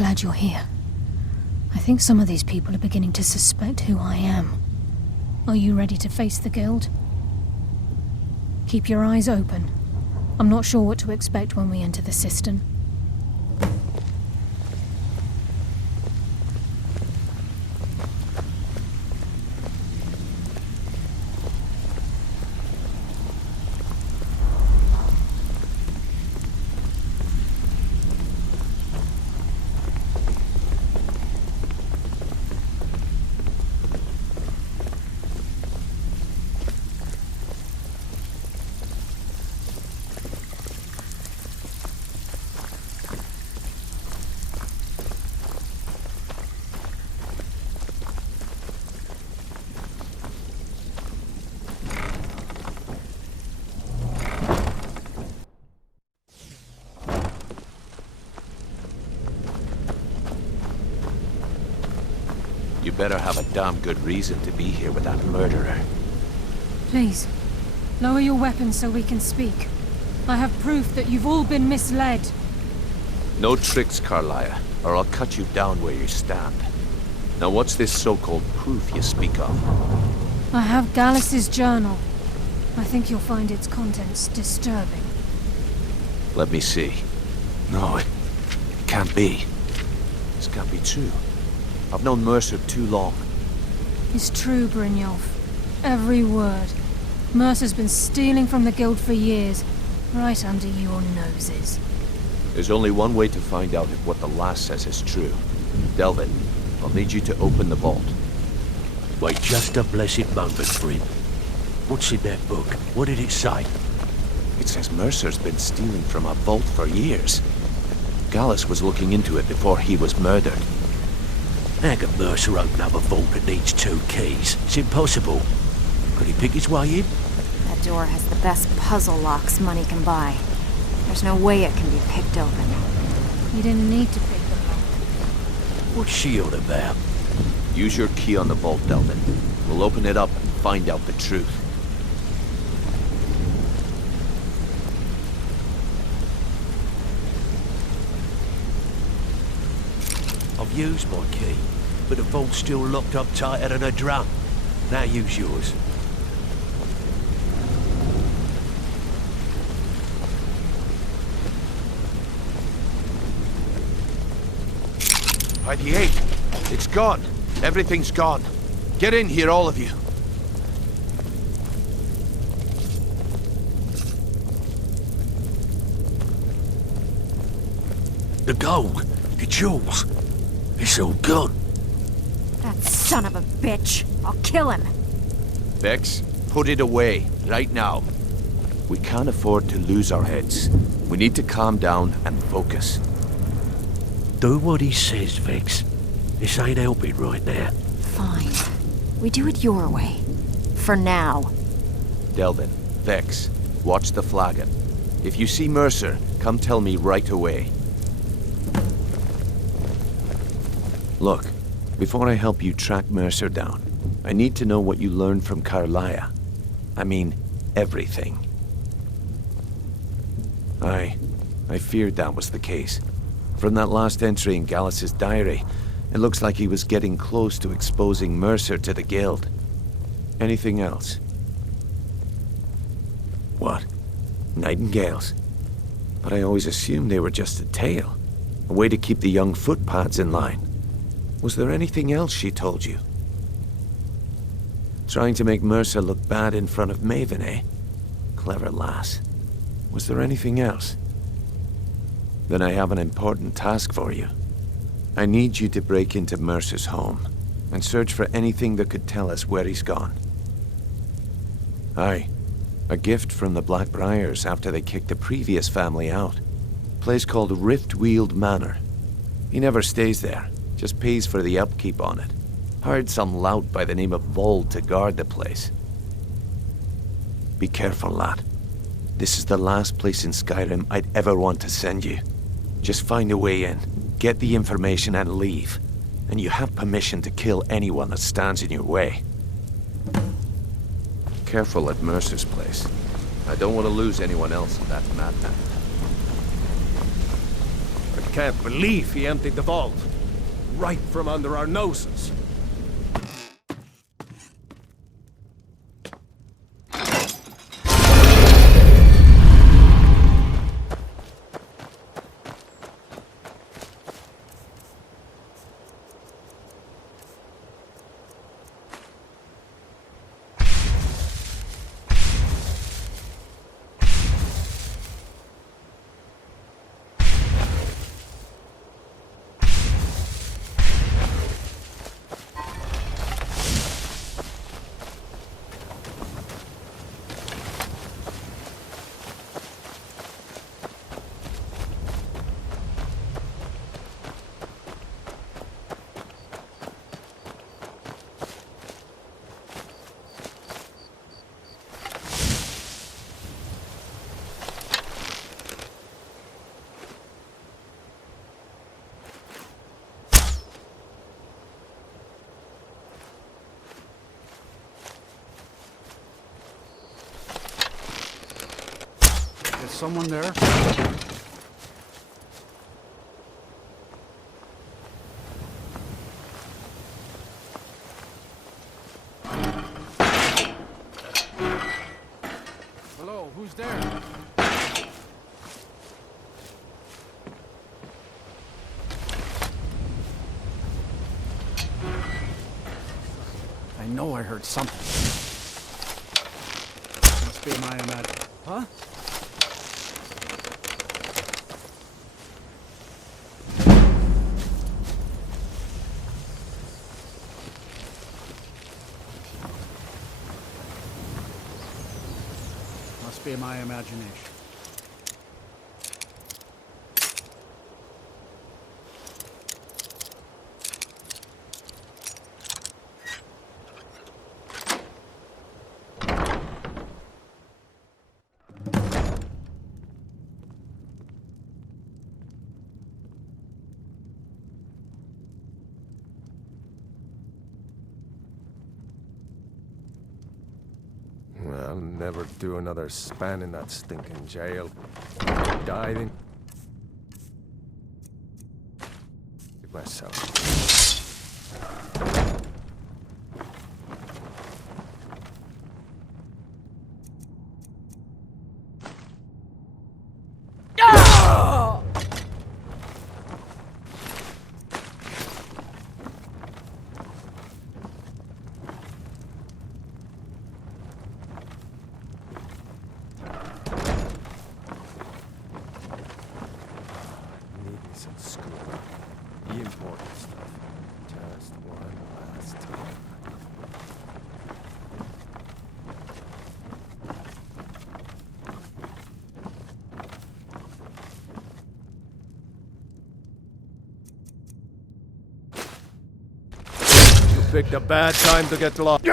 glad you're here. I think some of these people are beginning to suspect who I am. Are you ready to face the Guild? Keep your eyes open. I'm not sure what to expect when we enter the cistern. You better have a damn good reason to be here with that murderer. Please, lower your weapons so we can speak. I have proof that you've all been misled. No tricks, Carlia, or I'll cut you down where you stand. Now what's this so-called proof you speak of? I have Gallus's journal. I think you'll find its contents disturbing. Let me see. No, it can't be. This can't be true. I've known Mercer too long. It's true, Brynjolf. Every word. Mercer's been stealing from the Guild for years, right under your noses. There's only one way to find out if what the lass says is true. Delvin, I'll need you to open the vault. Wait just a blessed moment, Bryn. What's in that book? What did it say? It says Mercer's been stealing from a vault for years. Gallus was looking into it before he was murdered. How can Mercer open up a vault that needs 2 keys? It's impossible. Could he pick his way in? That door has the best puzzle locks money can buy. There's no way it can be picked open. You didn't need to pick them up. What's she on about? Use your key on the vault, Delvin. We'll open it up and find out the truth. I've used my key, but the vault's still locked up tighter than a drum. Now use yours. By the 8. It's gone. Everything's gone. Get in here, all of you. The gold, the jewels, it's all gone. That son of a bitch! I'll kill him! Vex, put it away, right now. We can't afford to lose our heads. We need to calm down and focus. Do what he says, Vex. This ain't helping right now. Fine. We do it your way. For now. Delvin, Vex, watch the flagon. If you see Mercer, come tell me right away. Look, before I help you track Mercer down, I need to know what you learned from Carlia. I mean, everything. I feared that was the case. From that last entry in Gallus's diary, it looks like he was getting close to exposing Mercer to the Guild. Anything else? What? Nightingales? But I always assumed they were just a tale. A way to keep the young footpads in line. Was there anything else she told you? Trying to make Mercer look bad in front of Maven, eh? Clever lass. Was there anything else? Then I have an important task for you. I need you to break into Mercer's home and search for anything that could tell us where he's gone. Aye, a gift from the Blackbriars after they kicked the previous family out. A place called Riftweald Manor. He never stays there, just pays for the upkeep on it. Hired some lout by the name of Vold to guard the place. Be careful, lad. This is the last place in Skyrim I'd ever want to send you. Just find a way in, get the information and leave. And you have permission to kill anyone that stands in your way. Careful at Mercer's place. I don't want to lose anyone else in that madman. Can't believe he emptied the vault. Right from under our noses. Is someone there? Hello, who's there? I know I heard something. Must be my imagination. Huh? Must be my imagination. I'll never do another span in that stinking jail. Diving. Myself. Some screw. The important stuff. Just one last time. You picked a bad time to get lost.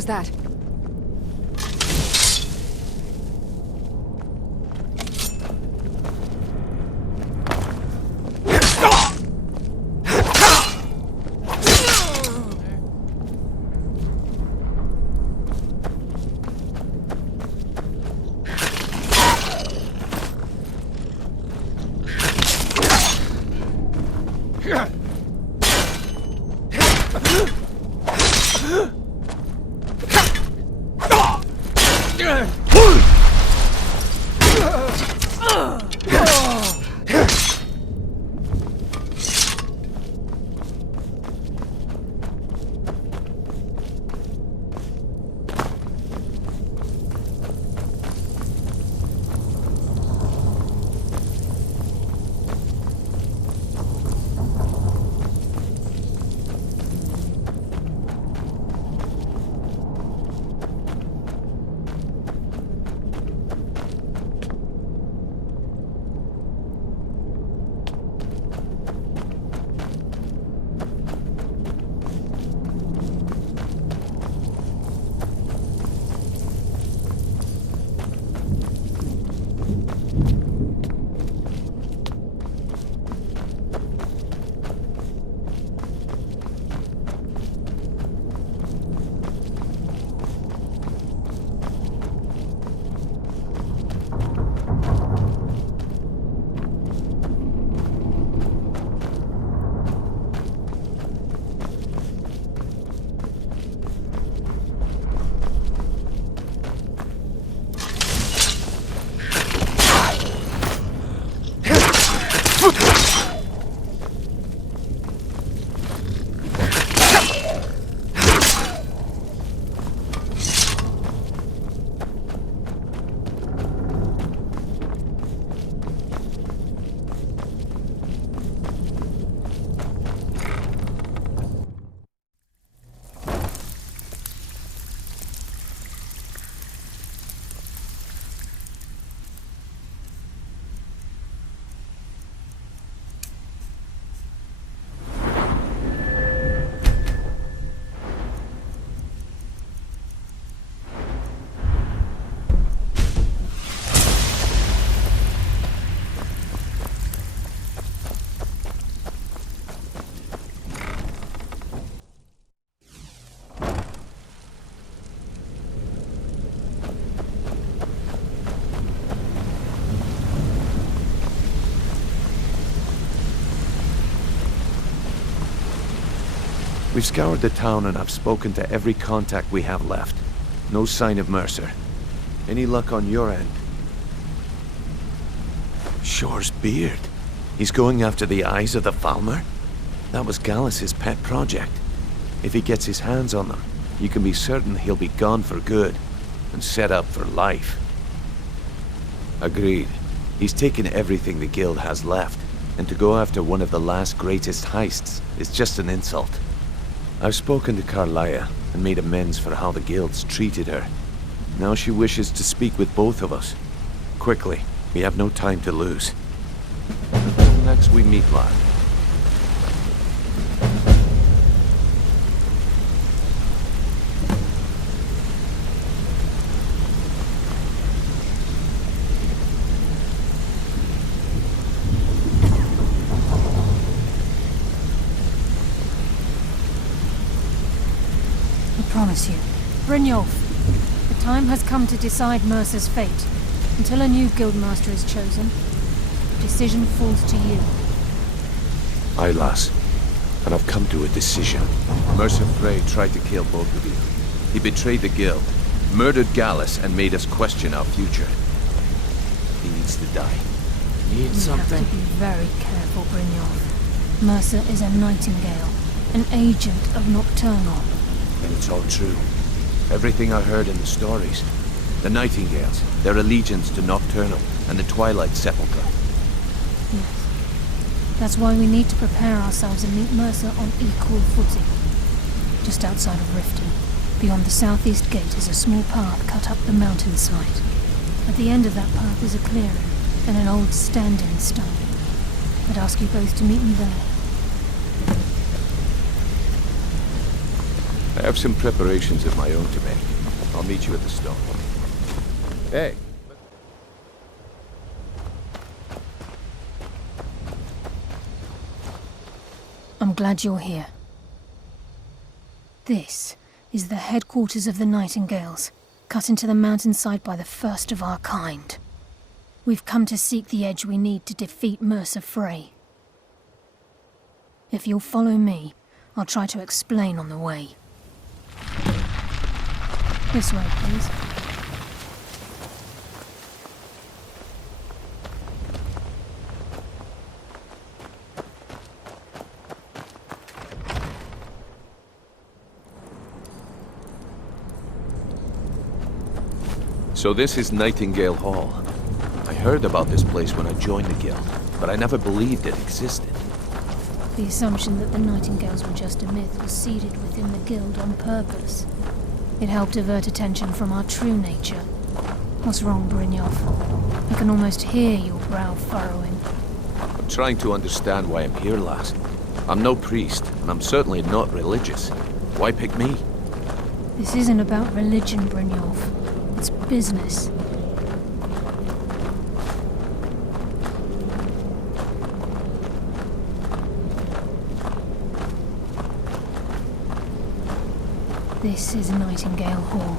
was that? We've scoured the town and I've spoken to every contact we have left. No sign of Mercer. Any luck on your end? Shore's beard. He's going after the eyes of the Falmer? That was Gallus's pet project. If he gets his hands on them, you can be certain he'll be gone for good and set up for life. Agreed. He's taken everything the guild has left, and to go after one of the last greatest heists is just an insult. I've spoken to Carlia and made amends for how the guilds treated her. Now she wishes to speak with both of us. Quickly, we have no time to lose. Until next we meet, lad. I promise you. Brynjolf, the time has come to decide Mercer's fate. Until a new guildmaster is chosen, the decision falls to you. Aye, lass. And I've come to a decision. Mercer Frey tried to kill both of you. He betrayed the guild, murdered Gallus, and made us question our future. He needs to die. Need You something? have to be very careful, Brynjolf. Mercer is a Nightingale, an agent of Nocturnal. And it's all true. Everything I heard in the stories. The Nightingales, their allegiance to Nocturnal, and the Twilight Sepulchre. Yes. That's why we need to prepare ourselves and meet Mercer on equal footing. Just outside of Riften, beyond the southeast gate is a small path cut up the mountainside. At the end of that path is a clearing, and an old stand-in stone. I'd ask you both to meet me there. I have some preparations of my own to make. I'll meet you at the stone. Hey, I'm glad you're here. This is the headquarters of the Nightingales, cut into the mountainside by the first of our kind. We've come to seek the edge we need to defeat Mercer Frey. If you'll follow me, I'll try to explain on the way. This way, please. So this is Nightingale Hall. I heard about this place when I joined the guild, but I never believed it existed. The assumption that the Nightingales were just a myth was seeded within the guild on purpose. It helped divert attention from our true nature. What's wrong, Brynjolf? I can almost hear your brow furrowing. I'm trying to understand why I'm here, lass. I'm no priest, and I'm certainly not religious. Why pick me? This isn't about religion, Brynjolf. It's business. This is Nightingale Hall.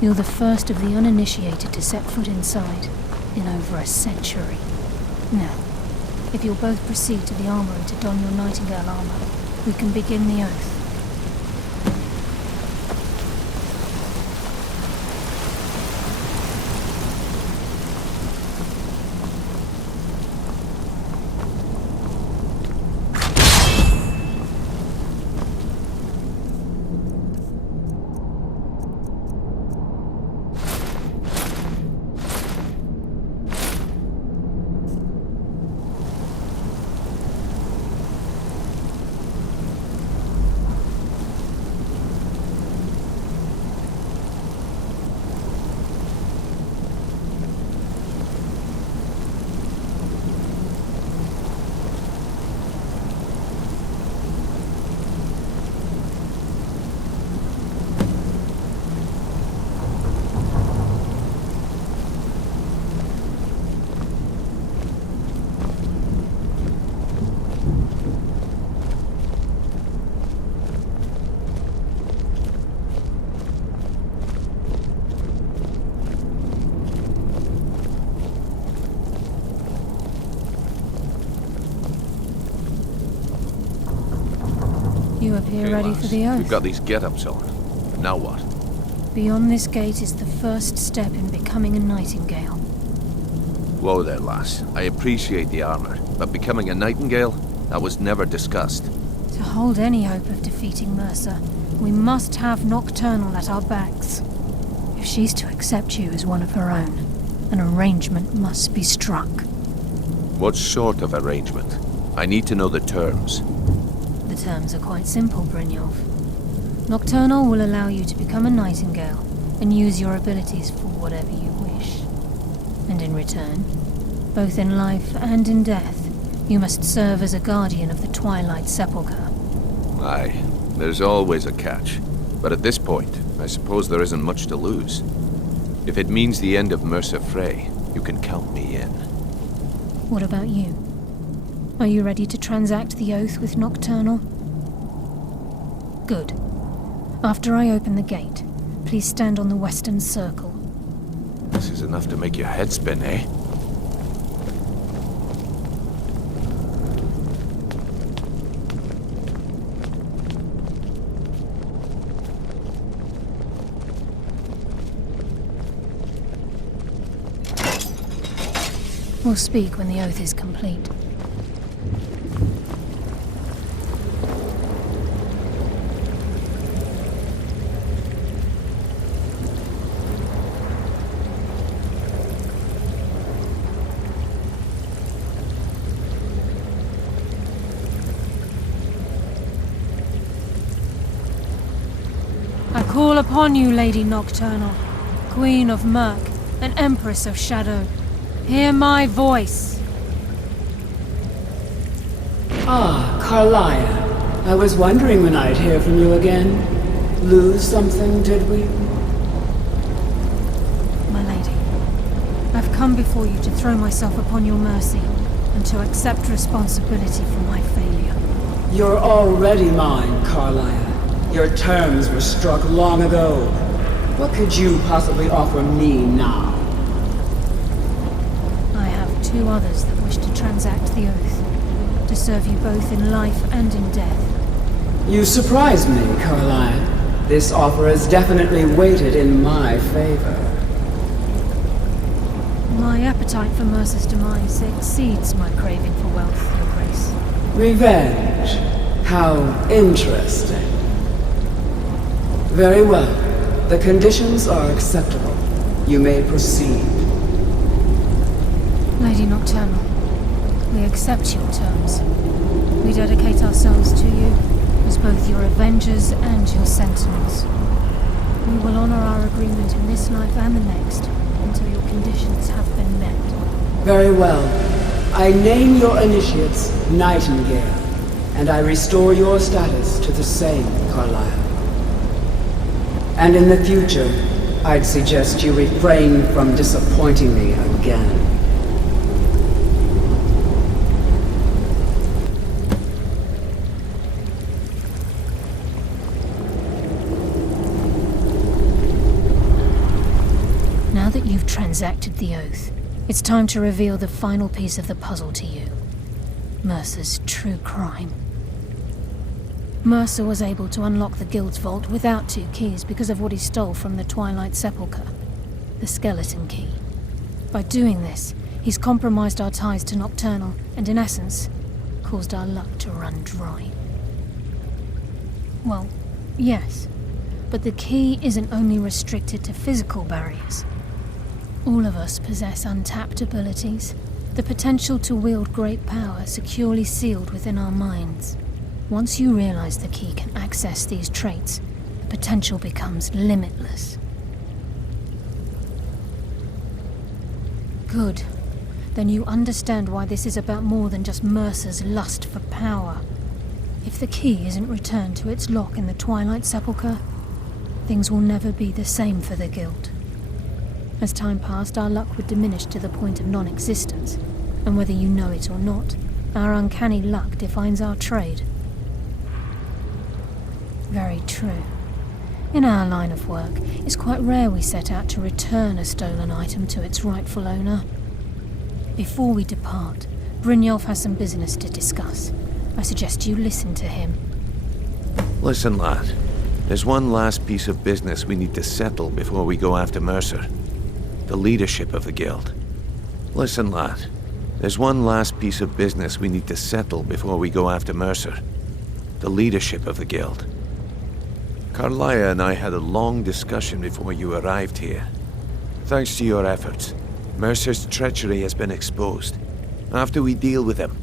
You're the first of the uninitiated to set foot inside in over a century. Now, if you'll both proceed to the armory to don your Nightingale armor, we can begin the oath. You appear Okay, ready lass. for the oath. We've got these get-ups on. Now what? Beyond this gate is the first step in becoming a Nightingale. Whoa there, lass. I appreciate the armor, but becoming a Nightingale? That was never discussed. To hold any hope of defeating Mercer, we must have Nocturnal at our backs. If she's to accept you as one of her own, an arrangement must be struck. What sort of arrangement? I need to know the terms. The terms are quite simple, Brynjolf. Nocturnal will allow you to become a Nightingale and use your abilities for whatever you wish. And in return, both in life and in death, you must serve as a guardian of the Twilight Sepulchre. Aye, there's always a catch. But at this point, I suppose there isn't much to lose. If it means the end of Mercer Frey, you can count me in. What about you? Are you ready to transact the oath with Nocturnal? Good. After I open the gate, please stand on the western circle. This is enough to make your head spin, eh? We'll speak when the oath is complete. I call upon you, Lady Nocturnal, Queen of Murk and Empress of Shadow. Hear my voice. Ah, Carlia. I was wondering when I'd hear from you again. lose something, did we? My lady, I've come before you to throw myself upon your mercy and to accept responsibility for my failure. You're already mine, Carlia. Your terms were struck long ago. What could you possibly offer me now? I have two others that wish to transact the oath, to serve you both in life and in death. You surprised me, Carlia. This offer is definitely weighted in my favor. My appetite for Mercer's demise exceeds my craving for wealth, Your Grace. Revenge. How interesting. Very well. The conditions are acceptable. You may proceed. Lady Nocturnal, we accept your terms. We dedicate ourselves to you as both your avengers and your sentinels. We will honor our agreement in this life and the next until your conditions have been met. Very well. I name your initiates Nightingale, and I restore your status to the same, Carlisle. And in the future, I'd suggest you refrain from disappointing me again. Now that you've transacted the oath, it's time to reveal the final piece of the puzzle to you. Mercer's true crime. Mercer was able to unlock the Guild's vault without 2 keys because of what he stole from the Twilight Sepulchre, the skeleton key. By doing this, he's compromised our ties to Nocturnal and, in essence, caused our luck to run dry. Well, yes, but the key isn't only restricted to physical barriers. All of us possess untapped abilities, the potential to wield great power securely sealed within our minds. Once you realize the key can access these traits, the potential becomes limitless. Good. Then you understand why this is about more than just Mercer's lust for power. If the key isn't returned to its lock in the Twilight Sepulchre, things will never be the same for the Guild. As time passed, our luck would diminish to the point of non-existence, and whether you know it or not, our uncanny luck defines our trade. Very true. In our line of work, it's quite rare we set out to return a stolen item to its rightful owner. Before we depart, Brynjolf has some business to discuss. I suggest you listen to him. Listen, lad. There's one last piece of business we need to settle before we go after Mercer. The leadership of the Guild. Listen, lad. There's one last piece of business we need to settle before we go after Mercer. The leadership of the Guild. Carlia and I had a long discussion before you arrived here. Thanks to your efforts, Mercer's treachery has been exposed. After we deal with him,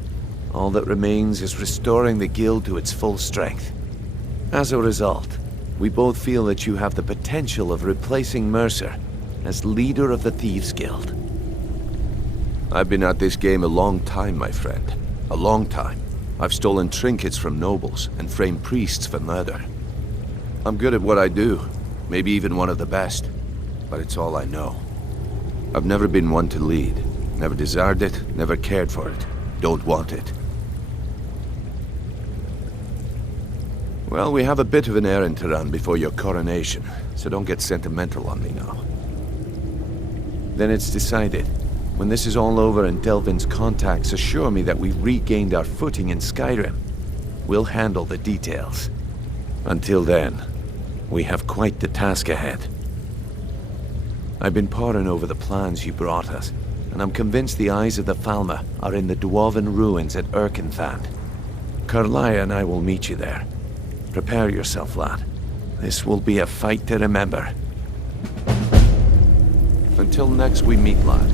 all that remains is restoring the Guild to its full strength. As a result, we both feel that you have the potential of replacing Mercer as leader of the Thieves' Guild. I've been at this game a long time, my friend. A long time. I've stolen trinkets from nobles and framed priests for murder. I'm good at what I do, maybe even one of the best, but it's all I know. I've never been one to lead, never desired it, never cared for it, don't want it. Well, we have a bit of an errand to run before your coronation, so don't get sentimental on me now. Then it's decided. When this is all over and Delvin's contacts assure me that we've regained our footing in Skyrim, we'll handle the details. Until then, we have quite the task ahead. I've been poring over the plans you brought us, and I'm convinced the eyes of the Falmer are in the Dwarven ruins at Erkenthand. Carlia and I will meet you there. Prepare yourself, lad. This will be a fight to remember. Until next we meet, lad.